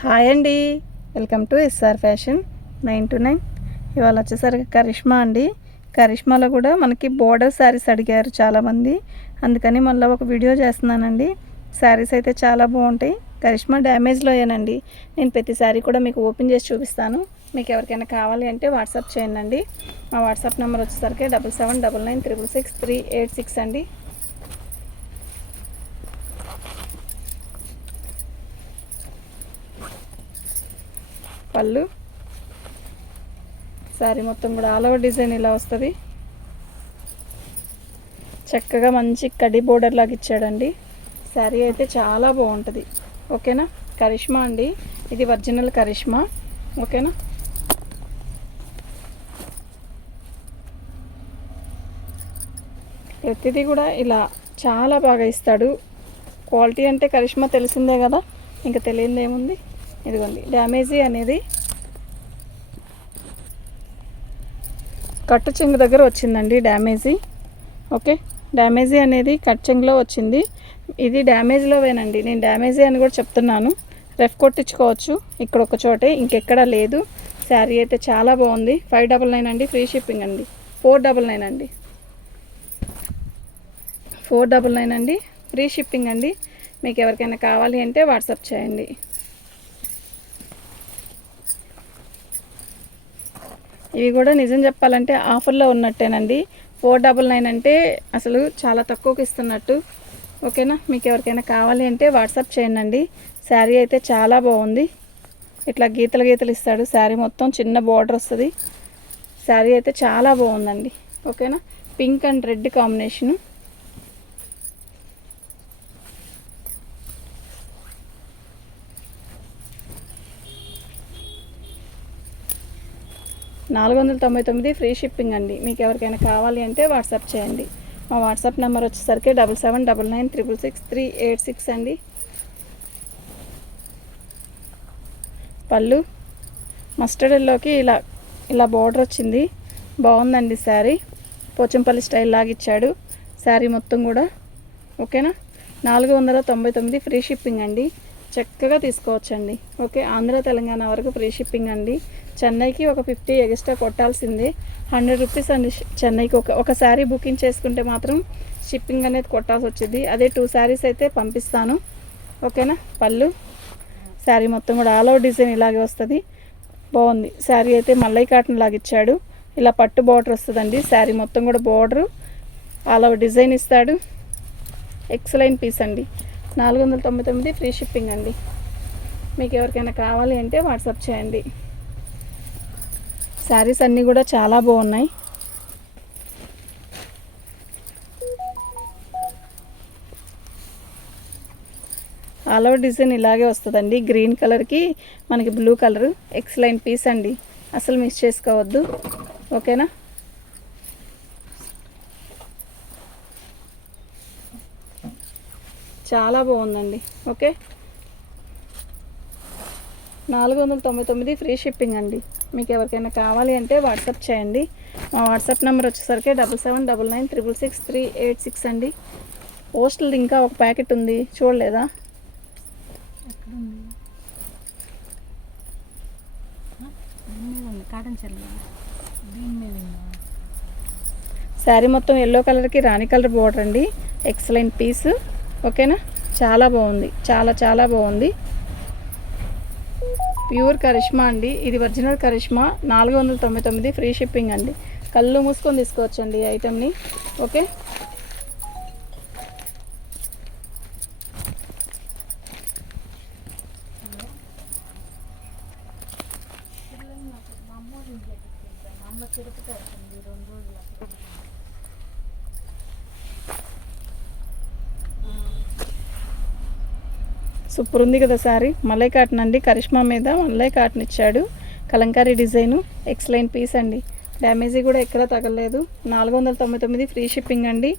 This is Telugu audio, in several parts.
హాయ్ అండి, welcome to SR fashion 9 to 9. ఇవాళ వచ్చేసరికి కరిష్మా అండి. కరిష్మాలో కూడా మనకి బోర్డర్ శారీస్ అడిగారు చాలామంది, అందుకని మళ్ళీ ఒక వీడియో చేస్తున్నానండి. శారీస్ అయితే చాలా బాగుంటాయి. కరిష్మా డ్యామేజ్లో అయ్యానండి. నేను ప్రతి శారీ కూడా మీకు ఓపెన్ చేసి చూపిస్తాను. మీకు ఎవరికైనా కావాలి అంటే వాట్సాప్ చేయండి. మా వాట్సాప్ నెంబర్ వచ్చేసరికి 7799666386 అండి. పళ్ళు శారీ మొత్తం కూడా ఆల్ ఓవర్ డిజైన్ ఇలా వస్తుంది. చక్కగా మంచి కడ్డీ బోర్డర్ లాగా ఇచ్చాడండి. శారీ అయితే చాలా బాగుంటుంది. ఓకేనా, కరిష్మా అండి, ఇది ఒరిజినల్ కరిష్మా. ఓకేనా, ప్రతిదీ కూడా ఇలా చాలా బాగా ఇస్తాడు. క్వాలిటీ అంటే కరిష్మా తెలిసిందే కదా, ఇంకా తెలియదు ఏముంది. ఇదిగోండి, డ్యామేజీ అనేది కట్టు చెంగు దగ్గర వచ్చిందండి డ్యామేజీ. ఓకే, డ్యామేజీ అనేది కట్ చెంగులో వచ్చింది. ఇది డ్యామేజ్లోవేనండి, నేను డ్యామేజీ అని కూడా చెప్తున్నాను. రెఫ్ కొట్టించుకోవచ్చు ఇక్కడ ఒక చోటే, ఇంకెక్కడా లేదు. శారీ అయితే చాలా బాగుంది. 599 అండి, ఫ్రీ షిప్పింగ్ అండి. 499 అండి, 499 అండి, ఫ్రీ షిప్పింగ్ అండి. మీకు ఎవరికైనా కావాలి అంటే వాట్సాప్ చేయండి. ఇవి కూడా నిజం చెప్పాలంటే ఆఫర్లో ఉన్నట్టేనండి. 499 అంటే అసలు చాలా తక్కువకి ఇస్తున్నట్టు. ఓకేనా, మీకు ఎవరికైనా కావాలి అంటే వాట్సాప్ చేయండి. శారీ అయితే చాలా బాగుంది. ఇట్లా గీతలు గీతలు ఇస్తాడు. శారీ మొత్తం చిన్న బార్డర్ వస్తుంది. శారీ అయితే చాలా బాగుందండి. ఓకేనా, pink and red combination. $499 free shipping అండి. మీకు ఎవరికైనా కావాలి అంటే వాట్సాప్ చేయండి. మా వాట్సాప్ నెంబర్ వచ్చేసరికి 7799666386 అండి. పళ్ళు మస్టర్డ్ ఎల్లోకి ఇలా బార్డర్ వచ్చింది. బాగుందండి శారీ. పోచంపల్లి స్టైల్ లాగా ఇచ్చాడు శారీ మొత్తం కూడా. ఓకేనా, 499 ఫ్రీ షిప్పింగ్ అండి. చక్కగా తీసుకోవచ్చండి. ఓకే, ఆంధ్ర తెలంగాణ వరకు ఫ్రీ షిప్పింగ్ అండి. చెన్నైకి ఒక 50 ఎక్స్ట్రా కొట్టాల్సిందే. 100 రూపీస్ అండి చెన్నైకి. ఒక శారీ బుకింగ్ చేసుకుంటే మాత్రం షిప్పింగ్ అనేది కొట్టాల్సి వచ్చింది. అదే 2 శారీస్ అయితే పంపిస్తాను. ఓకేనా, పళ్ళు శారీ మొత్తం కూడా ఆల్ ఓవర్ డిజైన్ ఇలాగే వస్తుంది. బాగుంది శారీ అయితే. మల్లై కాటన్ లాగా ఇచ్చాడు. ఇలా పట్టు బార్డర్ వస్తుందండి. శారీ మొత్తం కూడా బార్డరు ఆల్ ఓవర్ డిజైన్ ఇస్తాడు. ఎక్సలెంట్ పీస్ అండి. 499 ఫ్రీ షిప్పింగ్ అండి. మీకు ఎవరికైనా కావాలి అంటే వాట్సాప్ చేయండి. శారీస్ అన్నీ కూడా చాలా బాగున్నాయి. ఆల్ ఓవర్ డిజైన్ ఇలాగే వస్తుందండి. గ్రీన్ కలర్కి మనకి బ్లూ కలరు. ఎక్సలెంట్ పీస్ అండి, అసలు మిస్ చేసుకోవద్దు. ఓకేనా, చాలా బాగుందండి. ఓకే, 499 ఫ్రీ షిప్పింగ్ అండి. మీకు ఎవరికైనా కావాలి అంటే వాట్సాప్ చేయండి. మా వాట్సాప్ నెంబర్ వచ్చేసరికి 7799666386 అండి. పోస్టల్ ఇంకా ఒక ప్యాకెట్ ఉంది, చూడలేదా? శారీ మొత్తం ఎల్లో కలర్కి రాణి కలర్ బోర్డర్ అండి. Excellent piece. ఓకేనా, చాలా బాగుంది, చాలా చాలా బాగుంది. ప్యూర్ కరిష్మా అండి, ఇది ఒరిజినల్ కరిష్మా. 499 ఫ్రీ షిప్పింగ్ అండి. కళ్ళు మూసుకొని తీసుకోవచ్చండి ఈ ఐటెంని. ఓకే, సూపర్ ఉంది కదా శారీ. మల్లై కాటన్ అండి, కరిష్మా మీద మల్లై కాటన్ ఇచ్చాడు. కలంకారీ డిజైను. ఎక్సలెంట్ పీస్ అండి. డ్యామేజీ కూడా ఎక్కడ తగలలేదు. 499 ఫ్రీ షిప్పింగ్ అండి.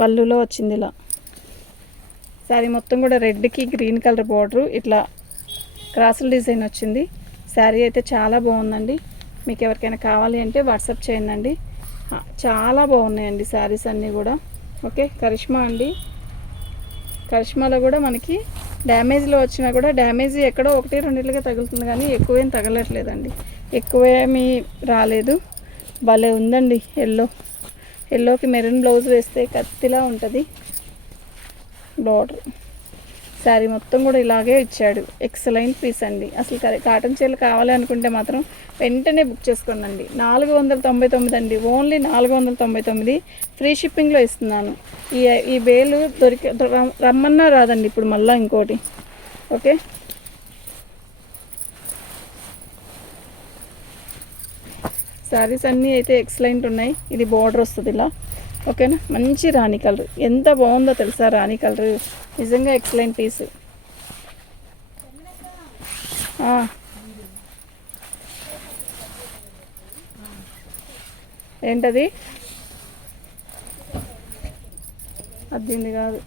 పళ్ళులో వచ్చింది ఇలా. శారీ మొత్తం కూడా రెడ్కి గ్రీన్ కలర్ బార్డరు ఇట్లా క్రాసుల డిజైన్ వచ్చింది. శారీ అయితే చాలా బాగుందండి. మీకు ఎవరికైనా కావాలి అంటే వాట్సాప్ చేయండి. చాలా బాగున్నాయండి శారీస్ అన్నీ కూడా. ఓకే, కరిష్మా అండి. కరిష్మాలో కూడా మనకి డ్యామేజ్లో వచ్చినా కూడా డ్యామేజ్ ఎక్కడో 1-2 తగులుతుంది కానీ ఎక్కువేం తగలట్లేదండి. ఎక్కువేమీ రాలేదు. భలే ఉందండి. ఎల్లోకి మెరూన్ బ్లౌజ్ వేస్తే కత్తిలా ఉంటుంది బార్డర్. శారీ మొత్తం కూడా ఇలాగే ఇచ్చాడు. ఎక్సలెంట్ పీస్ అండి. అసలు కాటన్ చీరలు కావాలి అనుకుంటే మాత్రం వెంటనే బుక్ చేసుకోండి. 499 అండి. ఓన్లీ 499. ఫ్రీ షిప్పింగ్లో ఇస్తున్నాను. ఈ బేలు రమ్మన్నా రాదండి ఇప్పుడు మళ్ళీ ఇంకోటి. ఓకే, శారీస్ అన్నీ అయితే ఎక్సలెంట్ ఉన్నాయి. ఇది బార్డర్ వస్తుంది ఇలా. ఓకేనా, మంచి రాణి కలర్. ఎంత బాగుందో తెలుసా రాణి కలర్. నిజంగా ఎక్సలెంట్ పీస్. ఏంటది? అది దీన్ని కాదు,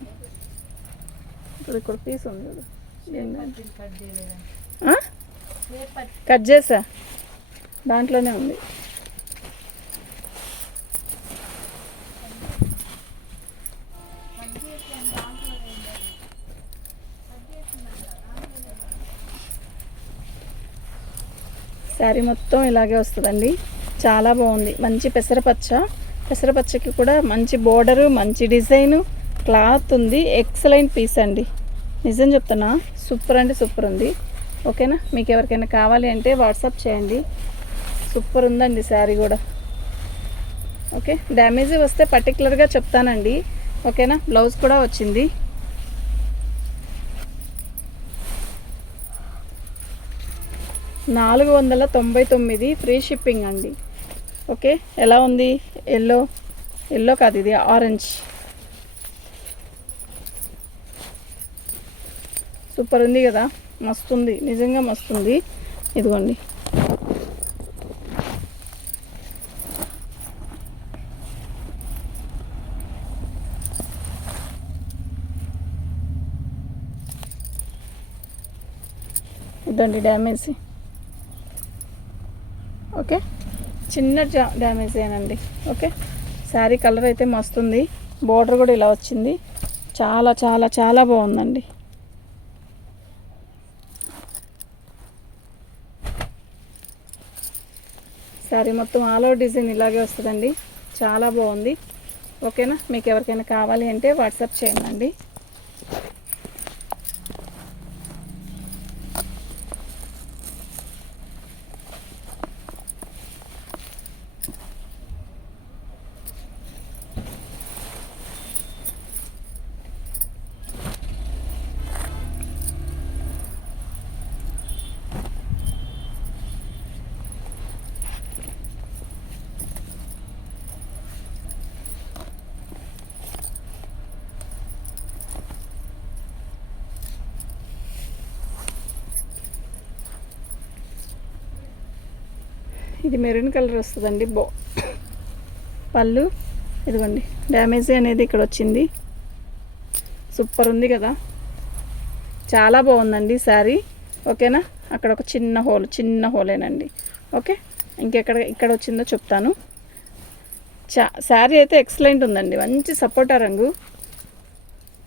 ఇక్కడ పీస్ ఉంది కదా, కట్ చేసా, దాంట్లోనే ఉంది. శారీ మొత్తం ఇలాగే వస్తుందండి. చాలా బాగుంది. మంచి పెసరపచ్చకి కూడా మంచి బోర్డరు, మంచి డిజైను, క్లాత్ ఉంది. ఎక్సలెంట్ పీస్ అండి. నిజం చెప్తున్నా, సూపర్ అంటే సూపర్ ఉంది. ఓకేనా, మీకు ఎవరికైనా కావాలి అంటే వాట్సాప్ చేయండి. సూపర్ ఉందండి శారీ కూడా. ఓకే, డ్యామేజ్ వస్తే పర్టికులర్గా చెప్తానండి. ఓకేనా, బ్లౌజ్ కూడా వచ్చింది. $499 ఫ్రీ షిప్పింగ్ అండి. ఓకే, ఎలా ఉంది? ఎల్లో కాదు, ఇది ఆరెంజ్. సూపర్ ఉంది కదా, మస్తుంది, నిజంగా మస్తుంది. ఇదిగోండి, ఇదండి డ్యామేజ్. ఓకే, చిన్న డ్యామేజ్ ఏనండి. ఓకే, శారీ కలర్ అయితే మస్తుంది. బోర్డర్ కూడా ఇలా వచ్చింది. చాలా చాలా చాలా బాగుందండి. శారీ మొత్తం ఆల్ ఓవర్ డిజైన్ ఇలాగే వస్తుందండి. చాలా బాగుంది. ఓకేనా, మీకు ఎవరికైనా కావాలి అంటే వాట్సాప్ చేయండి. ఇది మెరూన్ కలర్ వస్తుందండి. పళ్ళు ఇదిగోండి, డ్యామేజ్ అనేది ఇక్కడ వచ్చింది. సూపర్ ఉంది కదా, చాలా బాగుందండి శారీ. ఓకేనా, అక్కడ ఒక చిన్న హోలేనండి. ఓకే, ఇక్కడ వచ్చిందో చెప్తాను. శారీ అయితే ఎక్సలెంట్ ఉందండి. మంచి సపోటా రంగు.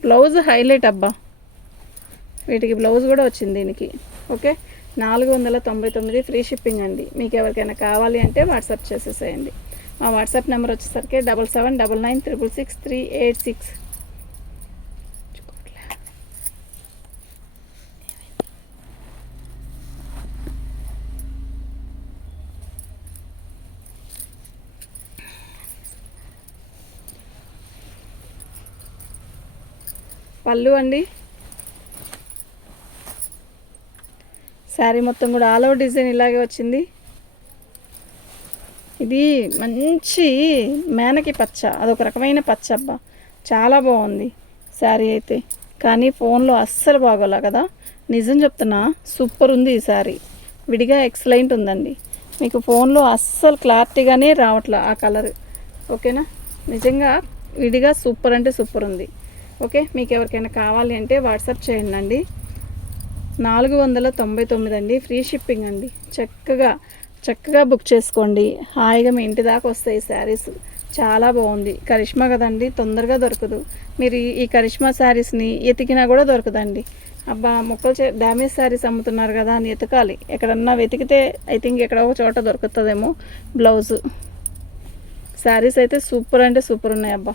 బ్లౌజ్ హైలైట్ అబ్బా. వీటికి బ్లౌజ్ కూడా వచ్చింది దీనికి. ఓకే, 499 ఫ్రీ షిప్పింగ్ అండి. మీకు ఎవరికైనా కావాలి అంటే వాట్సాప్ చేసేసేయండి. మా వాట్సాప్ నెంబర్ వచ్చేసరికి 7799666386. పళ్ళు అండి. శారీ మొత్తం కూడా ఆల్ ఓవర్ డిజైన్ ఇలాగే వచ్చింది. ఇది మంచి మేనకి పచ్చ, అదొక రకమైన పచ్చ అబ్బా. చాలా బాగుంది శారీ అయితే, కానీ ఫోన్లో అస్సలు బాగోలా కదా. నిజం చెప్తున్నా, సూపర్ ఉంది ఈ శారీ. విడిగా ఎక్సలెంట్ ఉందండి. మీకు ఫోన్లో అస్సలు క్లారిటీగానే రావట్లా ఆ కలర్. ఓకేనా, నిజంగా విడిగా సూపర్ అంటే సూపర్ ఉంది. ఓకే, మీకు ఎవరికైనా కావాలి అంటే వాట్సాప్ చేయండి అండి. 499 అండి, ఫ్రీ షిప్పింగ్ అండి. చక్కగా బుక్ చేసుకోండి. హాయిగా మీ ఇంటి దాకా వస్తాయి శారీస్. చాలా బాగుంది. కరిష్మా కదండి, తొందరగా దొరకదు. మీరు ఈ కరిష్మా శారీస్ని ఎతికినా కూడా దొరకదండి. అబ్బా మొక్కలు డ్యామేజ్ శారీస్ అమ్ముతున్నారు కదా అని ఎతకాలి. ఎక్కడన్నా వెతికితే ఐ థింక్ ఎక్కడ ఒక చోట దొరుకుతుందేమో బ్లౌజు. శారీస్ అయితే సూపర్ అంటే సూపర్ ఉన్నాయి. అబ్బా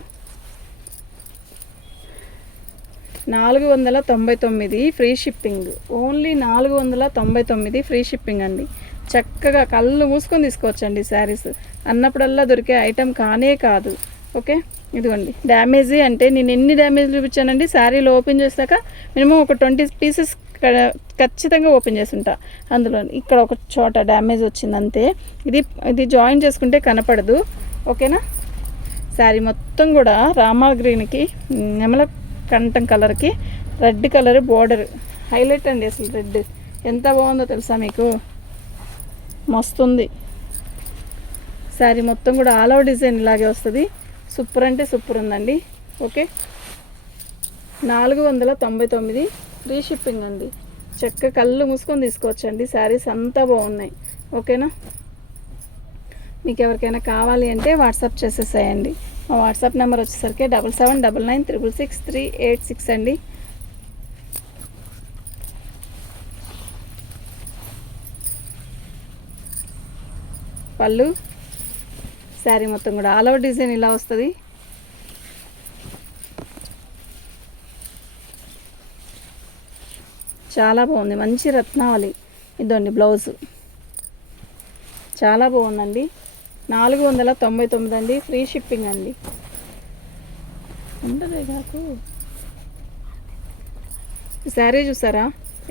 499 free shipping. Only 499 free shipping అండి. చక్కగా కళ్ళు మూసుకొని తీసుకోవచ్చండి శారీస్. అన్నప్పుడల్లా దొరికే ఐటెం కానే కాదు. ఓకే, ఇదిగోండి. డ్యామేజీ అంటే నేను ఎన్ని డ్యామేజ్ చూపించానండి. శారీలో ఓపెన్ చేశాక మినిమం ఒక 20 పీసెస్ ఖచ్చితంగా ఓపెన్ చేసి ఉంటా. అందులో ఇక్కడ ఒక చోట డ్యామేజ్ వచ్చింది అంతే. ఇది జాయిన్ చేసుకుంటే కనపడదు. ఓకేనా. శారీ మొత్తం కూడా రామా గ్రీన్కి నెమల కంఠం కలర్కి రెడ్ కలర్ బోర్డర్ హైలైట్ అండి. అసలు రెడ్ ఎంత బాగుందో తెలుసా మీకు, మస్తుంది. శారీ మొత్తం కూడా ఆల్ ఓవర్ డిజైన్ ఇలాగే వస్తుంది. సూపర్ అంటే సూపర్ ఉందండి. ఓకే, 499 ఫ్రీ షిప్పింగ్ అండి. కళ్ళు మూసుకొని తీసుకోవచ్చండి. శారీస్ అంతా బాగున్నాయి. ఓకేనా. మీకు ఎవరికైనా కావాలి అంటే వాట్సాప్ చేసేసేయండి. మా వాట్సాప్ నెంబర్ వచ్చేసరికి 7799666386 అండి. పళ్ళు శారీ మొత్తం కూడా ఆల్ ఓవర్ డిజైన్ ఇలా వస్తుంది. చాలా బాగుంది, మంచి రత్నావళి. ఇదండి బ్లౌజు, చాలా బాగుందండి. 499 అండి, ఫ్రీ షిప్పింగ్ అండి. ఉండదే నాకు ఈ శారీ చూసారా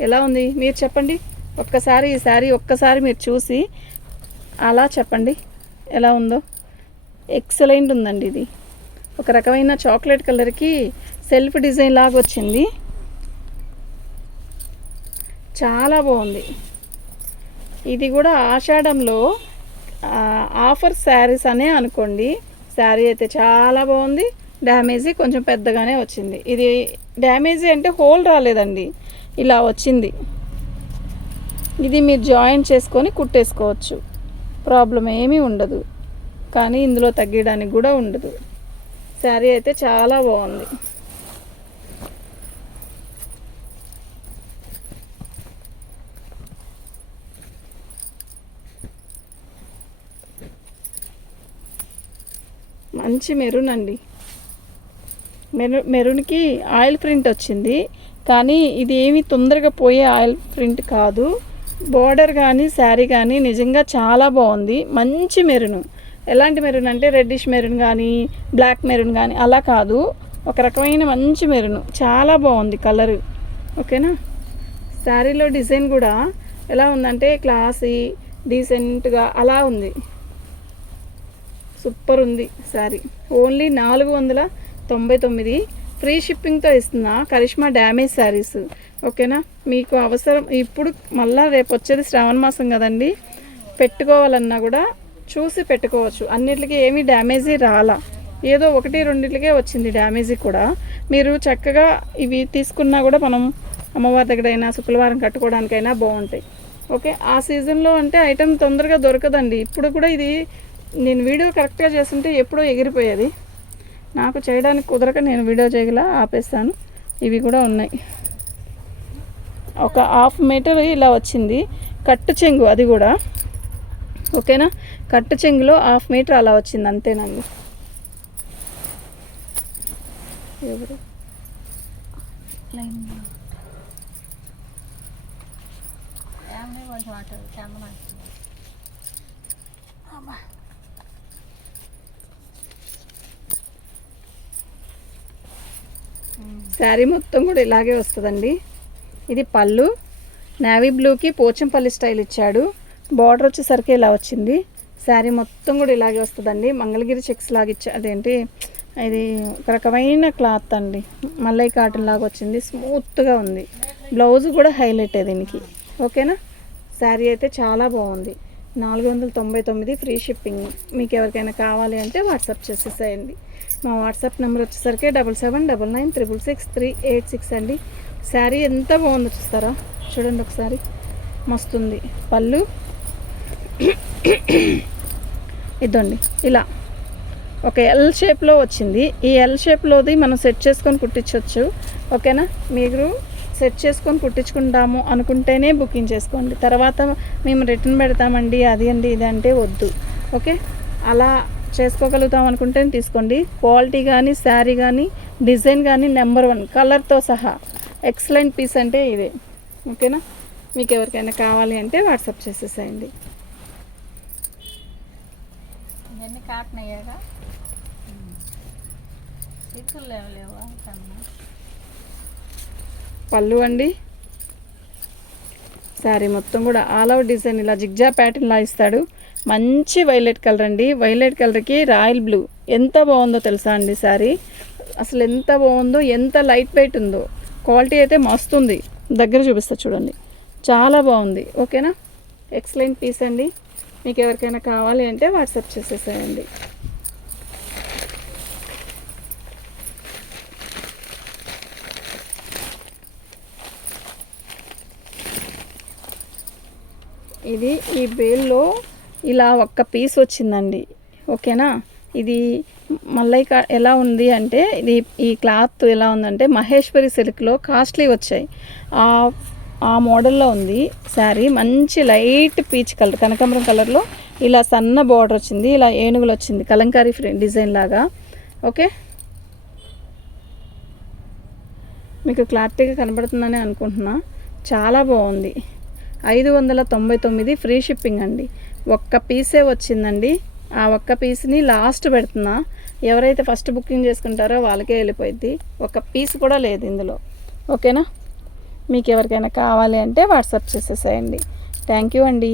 ఎలా ఉంది, మీరు చెప్పండి ఒక్కసారి. ఈ శారీ ఒక్కసారి మీరు చూసి అలా చెప్పండి ఎలా ఉందో. ఎక్సలెంట్ ఉందండి. ఇది ఒక రకమైన చాక్లెట్ కలర్కి సెల్ఫ్ డిజైన్ లాగా వచ్చింది. చాలా బాగుంది. ఇది కూడా ఆషాఢంలో ఆఫర్ శారీస్ అనే అనుకోండి. శారీ అయితే చాలా బాగుంది. డ్యామేజీ కొంచెం పెద్దగానే వచ్చింది. ఇది డ్యామేజీ అంటే హోల్ రాలేదండి, ఇలా వచ్చింది. ఇది మీరు జాయిన్ చేసుకొని కుట్టేసుకోవచ్చు, ప్రాబ్లం ఏమీ ఉండదు. కానీ ఇందులో తగ్గడానికి కూడా ఉండదు. శారీ అయితే చాలా బాగుంది. మంచి మెరూన్ అండి. మెరూన్కి ఆయిల్ ప్రింట్ వచ్చింది, కానీ ఇది ఏమి తొందరగా పోయే ఆయిల్ ప్రింట్ కాదు. బోర్డర్ కానీ శారీ కానీ నిజంగా చాలా బాగుంది. మంచి మెరూన్. ఎలాంటి మెరూన్ అంటే రెడ్డిష్ మెరూన్ కానీ బ్లాక్ మెరూన్ కానీ అలా కాదు, ఒక రకమైన మంచి మెరూన్. చాలా బాగుంది కలరు. ఓకేనా. శారీలో డిజైన్ కూడా ఎలా ఉందంటే క్లాసీ డీసెంట్గా అలా ఉంది. సూపర్ ఉంది శారీ. ఓన్లీ 499 ఫ్రీ షిప్పింగ్తో ఇస్తున్నా కరిష్మా డ్యామేజ్ శారీస్. ఓకేనా. మీకు అవసరం ఇప్పుడు మళ్ళీ రేపు వచ్చేది శ్రావణ మాసం కదండి, పెట్టుకోవాలన్నా కూడా చూసి పెట్టుకోవచ్చు. అన్నిటికీ ఏమీ డ్యామేజీ రాలా, ఏదో 1-2కే వచ్చింది డ్యామేజీ కూడా. మీరు చక్కగా ఇవి తీసుకున్నా కూడా మనం అమ్మవారి దగ్గరైనా శుక్రవారం కట్టుకోవడానికైనా బాగుంటాయి. ఓకే. ఆ సీజన్లో అంటే ఐటెం తొందరగా దొరకదండి. ఇప్పుడు కూడా ఇది నేను వీడియో కరెక్ట్గా చేస్తుంటే ఎప్పుడో ఎగిరిపోయేది, నాకు చేయడానికి కుదరక నేను వీడియో చేయగల ఆపేస్తాను. ఇవి కూడా ఉన్నాయి. ఒక 1/2 మీటర్ ఇలా వచ్చింది కట్టు చెంగు, అది కూడా. ఓకేనా. కట్టు చెంగులో 1/2 మీటర్ అలా వచ్చింది అంతేనండి. ఎవరు శారీ మొత్తం కూడా ఇలాగే వస్తుందండి. ఇది పళ్ళు నేవీ బ్లూకి పోచంపల్లి స్టైల్ ఇచ్చాడు. బార్డర్ వచ్చేసరికి ఇలా వచ్చింది. శారీ మొత్తం కూడా ఇలాగే వస్తుందండి. మంగళగిరి చెక్స్ లాగా ఇచ్చా, అదేంటి ఇది ఒక రకమైన క్లాత్ అండి, మల్లై కాటన్ లాగా వచ్చింది. స్మూత్గా ఉంది. బ్లౌజ్ కూడా హైలైట్ దీనికి. ఓకేనా. శారీ అయితే చాలా బాగుంది. 499 ఫ్రీ షిప్పింగ్. మీకు ఎవరికైనా కావాలి అంటే వాట్సాప్ చేసేసేయండి. మా వాట్సాప్ నెంబర్ వచ్చేసరికి 7799666386 అండి. శారీ ఎంత బాగుందో చూస్తారా, చూడండి ఒకసారి, మస్తుంది. పళ్ళు ఇదండి ఇలా ఒక ఎల్ షేప్లో వచ్చింది. ఈ ఎల్ షేప్లోది మనం సెట్ చేసుకొని కుట్టించవచ్చు. ఓకేనా, మీరు సెట్ చేసుకొని కుట్టించుకుంటాము అనుకుంటేనే బుకింగ్ చేసుకోండి. తర్వాత మేము రిటర్న్ పెడతామండి అది అండి ఇది అంటే వద్దు. ఓకే, అలా చేసుకోగలుగుతాం అనుకుంటేనే తీసుకోండి. క్వాలిటీ కానీ శారీ కానీ డిజైన్ కానీ నెంబర్ 1 కలర్తో సహా ఎక్సలెంట్ పీస్ అంటే ఇదే. ఓకేనా, మీకు ఎవరికైనా కావాలి అంటే వాట్సాప్ చేసేసేయండి. ఇవన్నీ కాటన్ అయ్యాక సిక్కులు లేవా కన్నా. పళ్ళు అండి, శారీ మొత్తం కూడా ఆల్ ఓవర్ డిజైన్ ఇలా జిగ్జా ప్యాటర్న్లా ఇస్తాడు. మంచి వైలెట్ కలర్ అండి. వైలెట్ కలర్కి రాయల్ బ్లూ ఎంత బాగుందో తెలుసా అండి. శారీ అసలు ఎంత బాగుందో, ఎంత లైట్ వెయిట్ ఉందో. క్వాలిటీ అయితే మస్తుంది. దగ్గర చూపిస్తా చూడండి, చాలా బాగుంది. ఓకేనా, ఎక్సలెంట్ పీస్ అండి. మీకు ఎవరికైనా కావాలి అంటే వాట్సాప్ చేసేసేయండి. ఇది ఈ బేల్లో ఇలా ఒక్క పీస్ వచ్చిందండి. ఓకేనా, ఇది మళ్ళీ ఎలా ఉంది అంటే ఇది ఈ క్లాత్ ఎలా ఉందంటే మహేశ్వరి సిల్క్లో కాస్ట్లీ వచ్చాయి. ఆ మోడల్లో ఉంది శారీ. మంచి లైట్ పీచ్ కలర్, కనకాంబరం కలర్లో ఇలా సన్న బార్డర్ వచ్చింది. ఇలా ఏనుగులు వచ్చింది కలంకారీ డిజైన్ లాగా. ఓకే, మీకు క్లారిటీగా కనబడుతుందని అనుకుంటున్నా. చాలా బాగుంది. 599 ఫ్రీ షిప్పింగ్ అండి. ఒక్క పీసే వచ్చిందండి. ఆ ఒక్క పీస్ని లాస్ట్ పెడుతున్నా. ఎవరైతే ఫస్ట్ బుకింగ్ చేసుకుంటారో వాళ్ళకే వెళ్ళిపోయింది. ఒక పీస్ కూడా లేదు ఇందులో. ఓకేనా, మీకు ఎవరికైనా కావాలి అంటే వాట్సాప్ చేసేసేయండి. థ్యాంక్ యూ అండి.